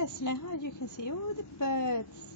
Yes, now you can see all the birds.